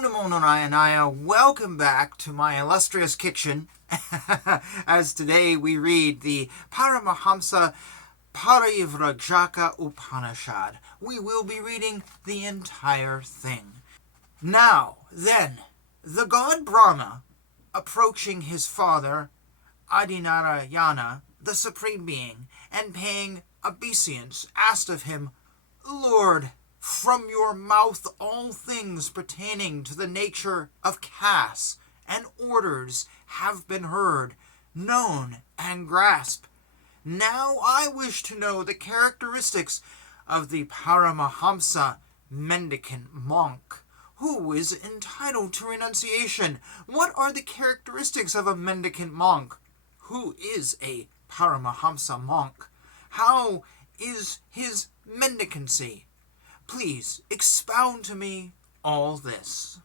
Om Namo Narayana. Welcome back to my illustrious kitchen, as today we read the Paramahamsa Parivrajaka Upanishad. We will be reading the entire thing. Now, then, the god Brahma, approaching his father, Adinarayana, the Supreme Being, and paying obeisance, asked of him, Lord, from your mouth all things pertaining to the nature of castes and orders have been heard, known, and grasped. Now I wish to know the characteristics of the Paramahamsa mendicant monk. Who is entitled to renunciation? What are the characteristics of a mendicant monk? Who is a Paramahamsa monk? How is his mendicancy? Please expound to me all this.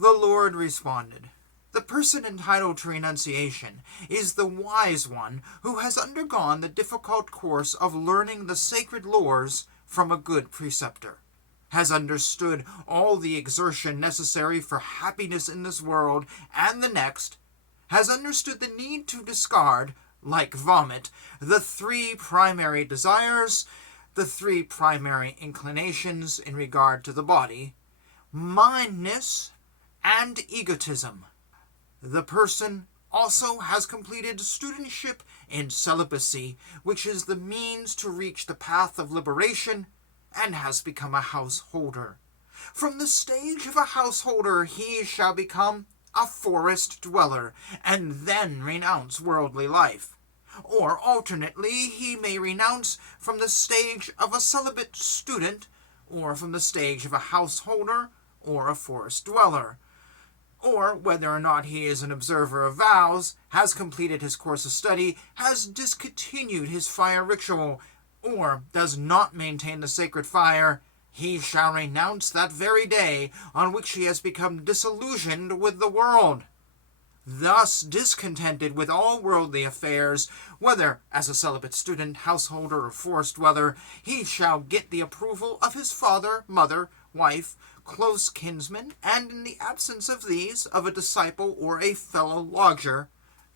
The Lord responded, The person entitled to renunciation is the wise one who has undergone the difficult course of learning the sacred lores from a good preceptor, has understood all the exertion necessary for happiness in this world and the next, has understood the need to discard, like vomit, the three primary desires, the three primary inclinations in regard to the body, mindness, and egotism. The person also has completed studentship in celibacy, which is the means to reach the path of liberation, and has become a householder. From the stage of a householder he shall become a forest dweller, and then renounce worldly life. Or, alternately, he may renounce from the stage of a celibate student, or from the stage of a householder, or a forest dweller. Or, whether or not he is an observer of vows, has completed his course of study, has discontinued his fire ritual, or does not maintain the sacred fire, he shall renounce that very day on which he has become disillusioned with the world. Thus discontented with all worldly affairs, whether as a celibate student, householder, or forest dweller, he shall get the approval of his father, mother, wife, close kinsmen, and in the absence of these, of a disciple or a fellow lodger,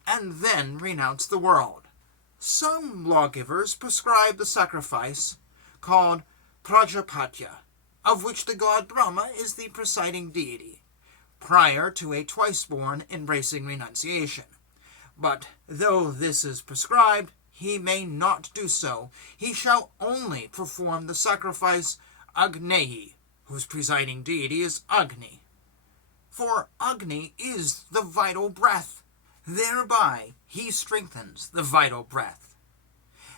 and then renounce the world. Some lawgivers prescribe the sacrifice called Prajapatya, of which the god Brahma is the presiding deity, prior to a twice-born embracing renunciation. But though this is prescribed, he may not do so. He shall only perform the sacrifice Agneyi, whose presiding deity is Agni. For Agni is the vital breath. Thereby he strengthens the vital breath.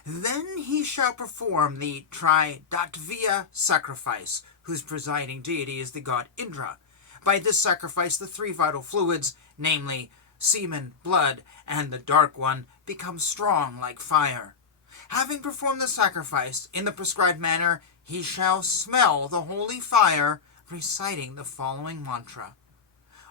Then he shall perform the Tridatviya sacrifice, whose presiding deity is the god Indra. By this sacrifice, the three vital fluids, namely semen, blood, and the dark one, become strong like fire. Having performed the sacrifice in the prescribed manner, he shall smell the holy fire, reciting the following mantra.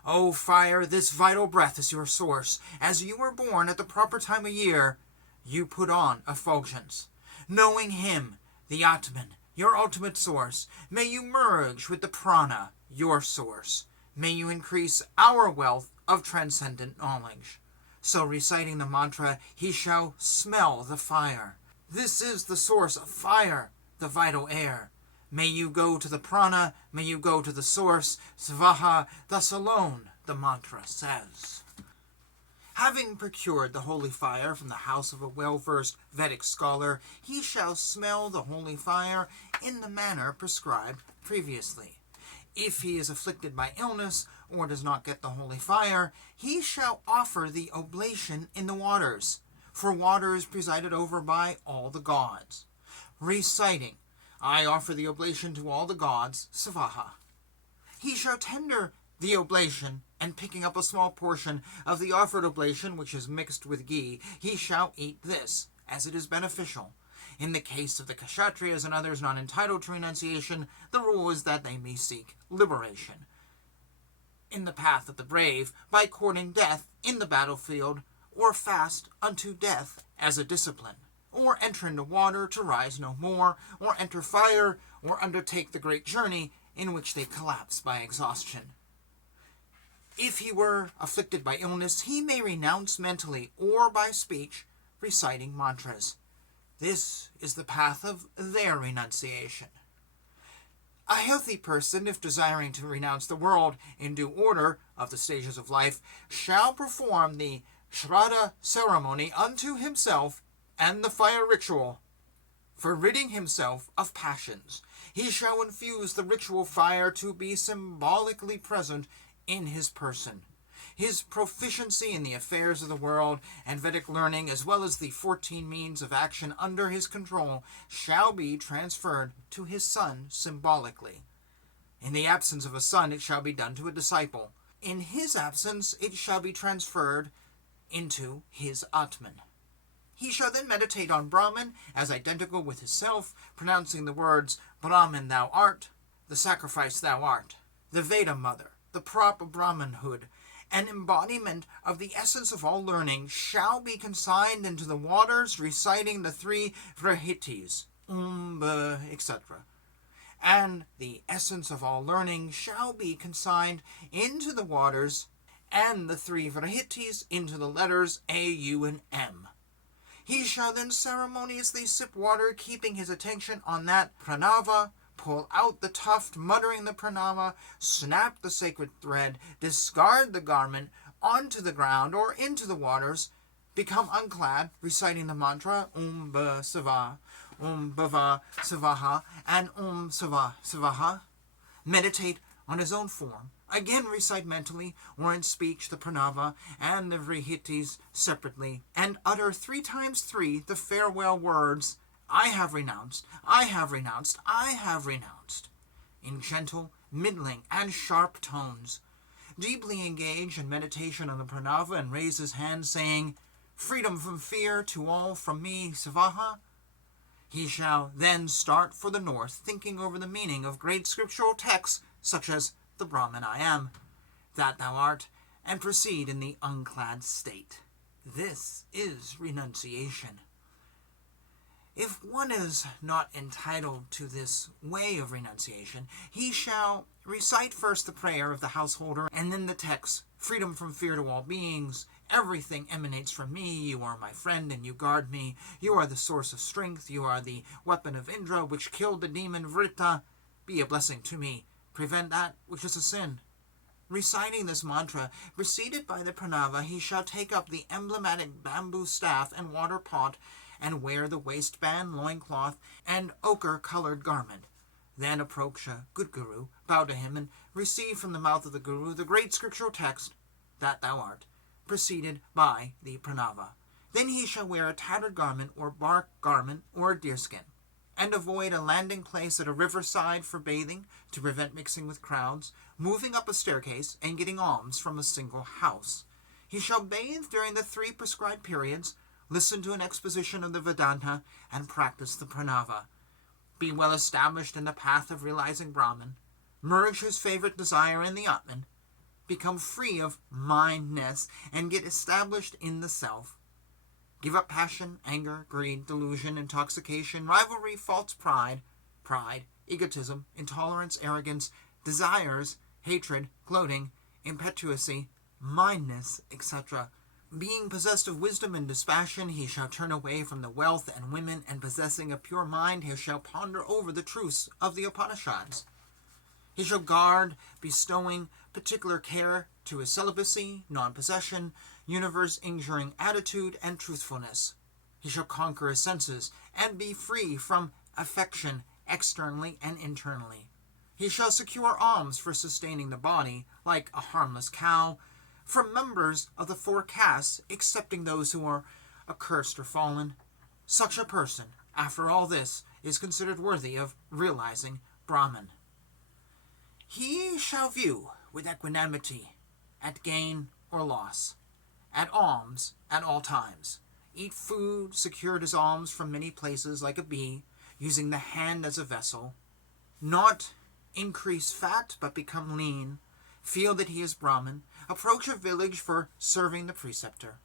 O fire, this vital breath is your source. As you were born at the proper time of year, you put on effulgence. Knowing him, the Atman, your ultimate source, may you merge with the prana, your source. May you increase our wealth of transcendent knowledge. So reciting the mantra, he shall smell the fire. This is the source of fire, the vital air. May you go to the prana, may you go to the source. Svaha, thus alone, the mantra says. Having procured the holy fire from the house of a well-versed Vedic scholar, he shall smell the holy fire in the manner prescribed previously. If he is afflicted by illness, or does not get the holy fire, he shall offer the oblation in the waters, for water is presided over by all the gods. Reciting, I offer the oblation to all the gods, Svaha. He shall tender the oblation, and picking up a small portion of the offered oblation, which is mixed with ghee, he shall eat this, as it is beneficial. In the case of the Kshatriyas and others not entitled to renunciation, the rule is that they may seek liberation in the path of the brave by courting death in the battlefield, or fast unto death as a discipline, or enter into water to rise no more, or enter fire, or undertake the great journey in which they collapse by exhaustion. If he were afflicted by illness, he may renounce mentally or by speech, reciting mantras. This is the path of their renunciation. A healthy person, if desiring to renounce the world in due order of the stages of life, shall perform the Shraddha ceremony unto himself and the fire ritual, for ridding himself of passions. He shall infuse the ritual fire to be symbolically present in his person. His proficiency in the affairs of the world and Vedic learning, as well as the 14 means of action under his control, shall be transferred to his son symbolically. In the absence of a son, it shall be done to a disciple. In his absence, it shall be transferred into his Atman. He shall then meditate on Brahman as identical with himself, pronouncing the words, Brahman thou art, the sacrifice thou art, the Veda mother, the prop of Brahmanhood, an embodiment of the essence of all learning, shall be consigned into the waters, reciting the 3 Vrihitis, etc. And the essence of all learning shall be consigned into the waters, and the 3 Vrihitis into the letters A, U, and M. He shall then ceremoniously sip water, keeping his attention on that pranava, pull out the tuft, muttering the pranava, snap the sacred thread, discard the garment onto the ground or into the waters, become unclad, reciting the mantra Bha Sava, Bhava Savaha, and Sava Savaha. Meditate on his own form. Again recite mentally or in speech the pranava and the vrihitis separately, and utter 3 times 3 the farewell words, I have renounced, I have renounced, I have renounced, in gentle, middling, and sharp tones. Deeply engage in meditation on the pranava and raise his hand, saying, Freedom from fear to all from me, Savaha. He shall then start for the north, thinking over the meaning of great scriptural texts such as the Brahman I am, that thou art, and proceed in the unclad state. This is renunciation. If one is not entitled to this way of renunciation, he shall recite first the prayer of the householder, and then the text, Freedom from fear to all beings, everything emanates from me, you are my friend and you guard me, you are the source of strength, you are the weapon of Indra which killed the demon Vritta, be a blessing to me, prevent that which is a sin. Reciting this mantra, preceded by the pranava, he shall take up the emblematic bamboo staff and water pot, and wear the waistband, loincloth, and ochre-colored garment. Then approach a good guru, bow to him, and receive from the mouth of the guru the great scriptural text, that thou art, preceded by the pranava. Then he shall wear a tattered garment, or bark garment, or deerskin, and avoid a landing place at a riverside for bathing, to prevent mixing with crowds, moving up a staircase, and getting alms from a single house. He shall bathe during the 3 prescribed periods, listen to an exposition of the Vedanta, and practice the pranava. Be well established in the path of realizing Brahman. Merge his favorite desire in the Atman. Become free of mindness, and get established in the self. Give up passion, anger, greed, delusion, intoxication, rivalry, false pride, egotism, intolerance, arrogance, desires, hatred, gloating, impetuosity, mindness, etc. Being possessed of wisdom and dispassion, he shall turn away from the wealth and women, and possessing a pure mind, he shall ponder over the truths of the Upanishads. He shall guard, bestowing particular care to his celibacy, non-possession, universe-injuring attitude, and truthfulness. He shall conquer his senses, and be free from affection externally and internally. He shall secure alms for sustaining the body, like a harmless cow, from members of the 4 castes, excepting those who are accursed or fallen. Such a person, after all this, is considered worthy of realizing Brahman. He shall view with equanimity at gain or loss, at alms at all times, eat food secured as alms from many places like a bee, using the hand as a vessel, not increase fat but become lean, feel that he is Brahman, approach a village for serving the preceptor.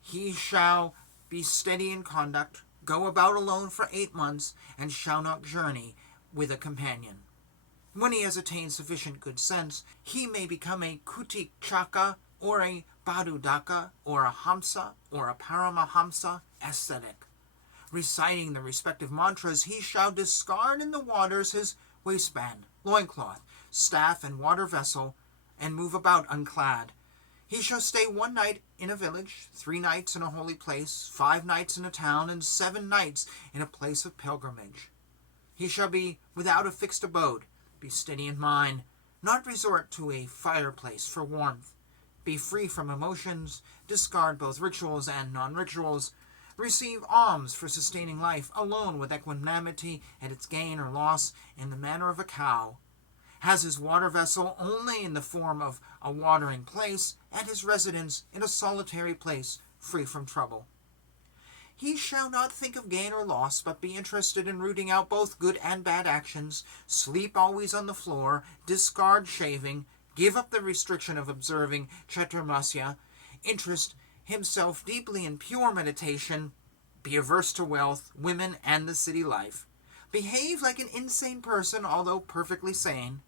He shall be steady in conduct, go about alone for 8 months, and shall not journey with a companion. When he has attained sufficient good sense, he may become a Kutikchaka, or a Badudaka, or a Hamsa, or a Paramahamsa ascetic. Reciting the respective mantras, he shall discard in the waters his waistband, loincloth, staff, and water vessel, and move about unclad. He shall stay 1 night in a village, 3 nights in a holy place, 5 nights in a town, and 7 nights in a place of pilgrimage. He shall be without a fixed abode, be steady in mind, not resort to a fireplace for warmth, be free from emotions, discard both rituals and non-rituals, receive alms for sustaining life, alone with equanimity at its gain or loss in the manner of a cow, has his water vessel only in the form of a watering place, and his residence in a solitary place, free from trouble. He shall not think of gain or loss, but be interested in rooting out both good and bad actions, sleep always on the floor, discard shaving, give up the restriction of observing chaturmasya, interest himself deeply in pure meditation, be averse to wealth, women, and the city life, behave like an insane person, although perfectly sane,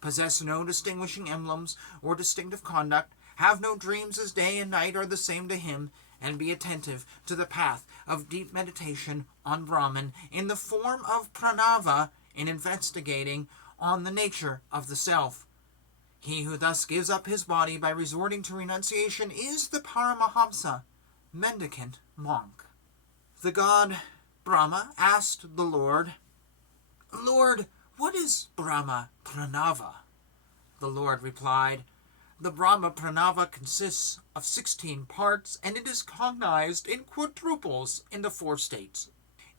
possess no distinguishing emblems or distinctive conduct, have no dreams as day and night are the same to him, and be attentive to the path of deep meditation on Brahman in the form of pranava in investigating on the nature of the self. He who thus gives up his body by resorting to renunciation is the Paramahamsa, mendicant monk. The god Brahma asked the Lord, "Lord, what is Brahma Pranava?" The Lord replied, "The Brahma Pranava consists of 16 parts, and it is cognized in quadruples in the 4 states.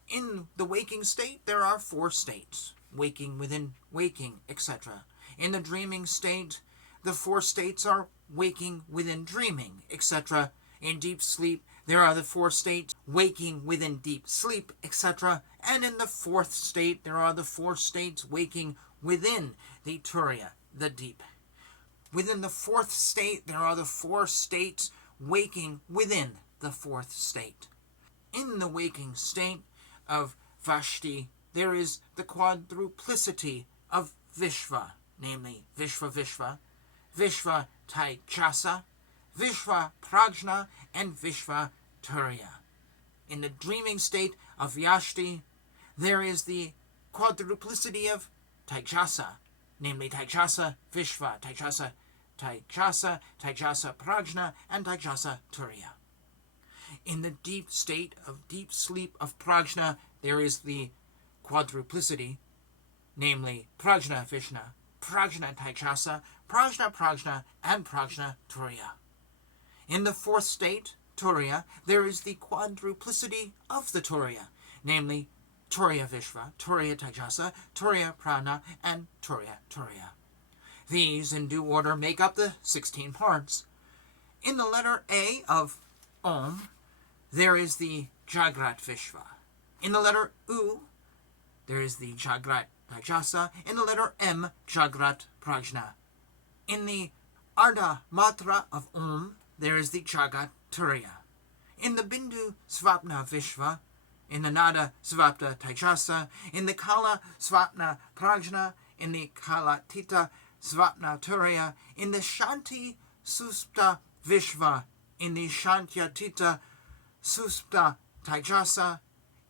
In the waking state, there are 4 states, waking within waking, etc. In the dreaming state, the 4 states are waking within dreaming, etc. In deep sleep, there are the 4 states, waking within deep sleep, etc. And in the 4th state, there are the 4 states, waking within the Turiya, the deep. Within the 4th state, there are the 4 states, waking within the 4th state. In the waking state of Vashti, there is the quadruplicity of Vishva, namely Vishva, Vishva Taichasa, Vishva Prajna, and Vishva Turiya. In the dreaming state of Vyashti, there is the quadruplicity of Taichasa, namely Taichasa Vishva, Taichasa Prajna, and Taichasa Turiya. In the deep state of deep sleep of Prajna, there is the quadruplicity, namely Prajna Vishna, Prajna Taichasa, Prajna Prajna, and Prajna Turiya. In the 4th state, Turiya, there is the quadruplicity of the Turiya, namely Turiya Vishva, Turiya Taichasa, Turiya Prana, and Turiya Turiya. These, in due order, make up the 16 parts. In the letter A of Om, there is the Jagrat Vishva. In the letter U, there is the Jagrat Taichasa. In the letter M, Jagrat Prajna. In the Ardha Matra of Om, there is the Jagat Turiya. In the Bindu Svapna Vishva, in the Nada Svapna Taichasa, in the Kala Svapna Prajna, in the Kala Tita Svapna Turiya, in the Shanti Suspta Vishva, in the Shantyatita Suspta Taijasa,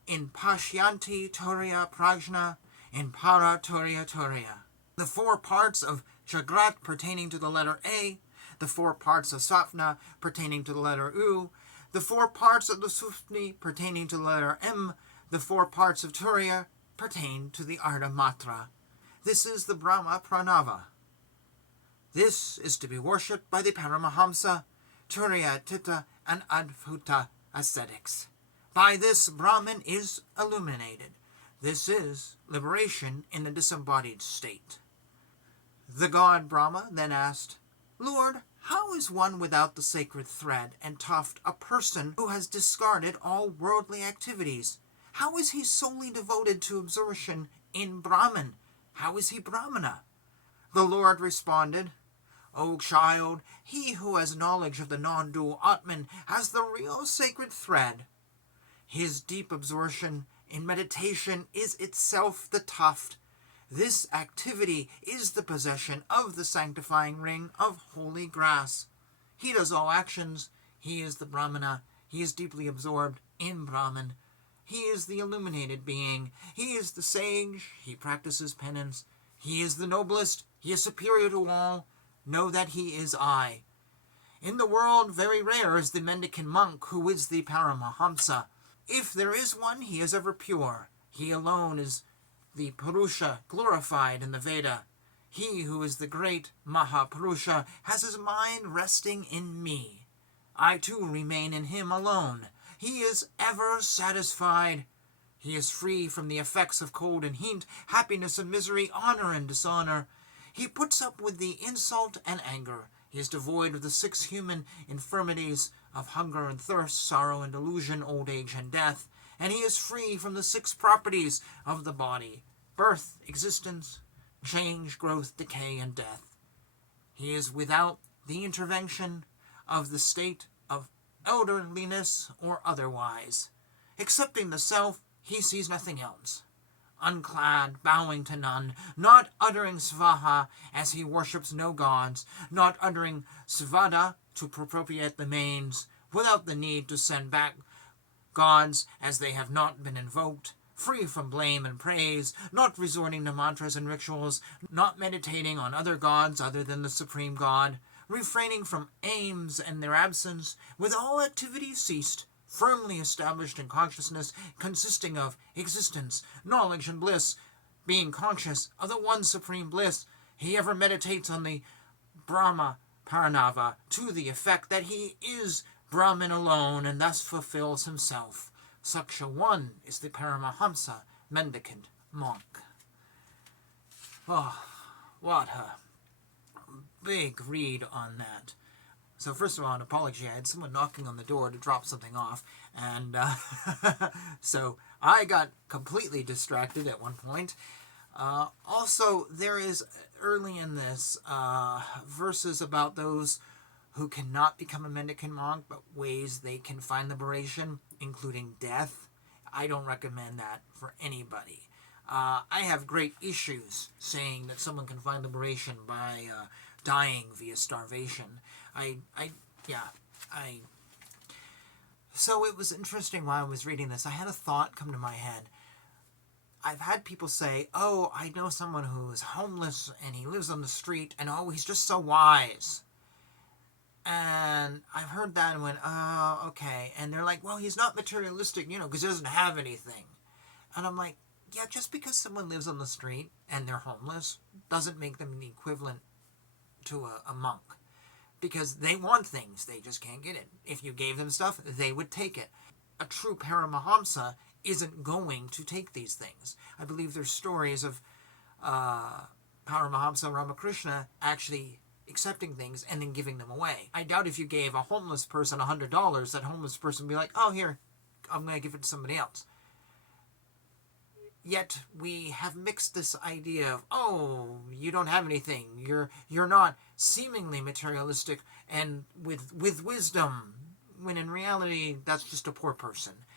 in Pashyanti Turiya Prajna, in Para Turiya Turiya. The 4 parts of Jagrat pertaining to the letter A, the 4 parts of Svapna pertaining to the letter U, the 4 parts of the Suspni pertaining to the letter M, the 4 parts of Turiya pertain to the Ardha Matra. This is the Brahma Pranava. This is to be worshipped by the Paramahamsa, Turiya Tita, and Advaita ascetics. By this, Brahman is illuminated. This is liberation in the disembodied state. The god Brahma then asked, "Lord, how is one without the sacred thread and tuft a person who has discarded all worldly activities? How is he solely devoted to absorption in Brahman? How is he Brahmana?" The Lord responded, "O child, he who has knowledge of the non-dual Atman has the real sacred thread. His deep absorption in meditation is itself the tuft. This activity is the possession of the sanctifying ring of holy grass. He does all actions. He is the Brahmana. He is deeply absorbed in Brahman. He is the illuminated being. He is the sage. He practices penance. He is the noblest. He is superior to all. Know that he is I. In the world, very rare is the mendicant monk who is the Paramahamsa. If there is one, he is ever pure. He alone is the Purusha glorified in the Veda. He who is the great Mahapurusha has his mind resting in me. I too remain in him alone. He is ever satisfied. He is free from the effects of cold and heat, happiness and misery, honor and dishonor. He puts up with the insult and anger. He is devoid of the 6 human infirmities of hunger and thirst, sorrow and delusion, old age and death. And he is free from the 6 properties of the body: birth, existence, change, growth, decay, and death. He is without the intervention of the state of elderliness or otherwise. Excepting the self, he sees nothing else. Unclad, bowing to none, not uttering svaha as he worships no gods, not uttering svada to appropriate the mains, without the need to send back gods as they have not been invoked, free from blame and praise, not resorting to mantras and rituals, not meditating on other gods other than the Supreme God, refraining from aims and their absence, with all activity ceased, firmly established in consciousness consisting of existence, knowledge, and bliss, being conscious of the one supreme bliss, he ever meditates on the Brahma Paranava to the effect that he is Brahman alone and thus fulfills himself. Such a one is the Paramahamsa, mendicant monk. Oh, what a big read on that. So first of all, an apology. I had someone knocking on the door to drop something off, and so I got completely distracted at one point. Also, there is, early in this, verses about those who cannot become a mendicant monk, but ways they can find liberation, including death. I don't recommend that for anybody. I have great issues saying that someone can find liberation by dying via starvation. So it was interesting while I was reading this. I had a thought come to my head. I've had people say, oh, I know someone who is homeless and he lives on the street and oh, he's just so wise. And I've heard that and went, oh, okay. And they're like, well, he's not materialistic, because he doesn't have anything. And I'm like, yeah, just because someone lives on the street and they're homeless doesn't make them the equivalent to a monk. Because they want things, they just can't get it. If you gave them stuff, they would take it. A true Paramahamsa isn't going to take these things. I believe there's stories of Paramahamsa Ramakrishna actually accepting things and then giving them away. I doubt if you gave a homeless person $100, that homeless person would be like, oh, here, I'm going to give it to somebody else. Yet we have mixed this idea of, oh, you don't have anything, you're not seemingly materialistic and with wisdom, when in reality that's just a poor person.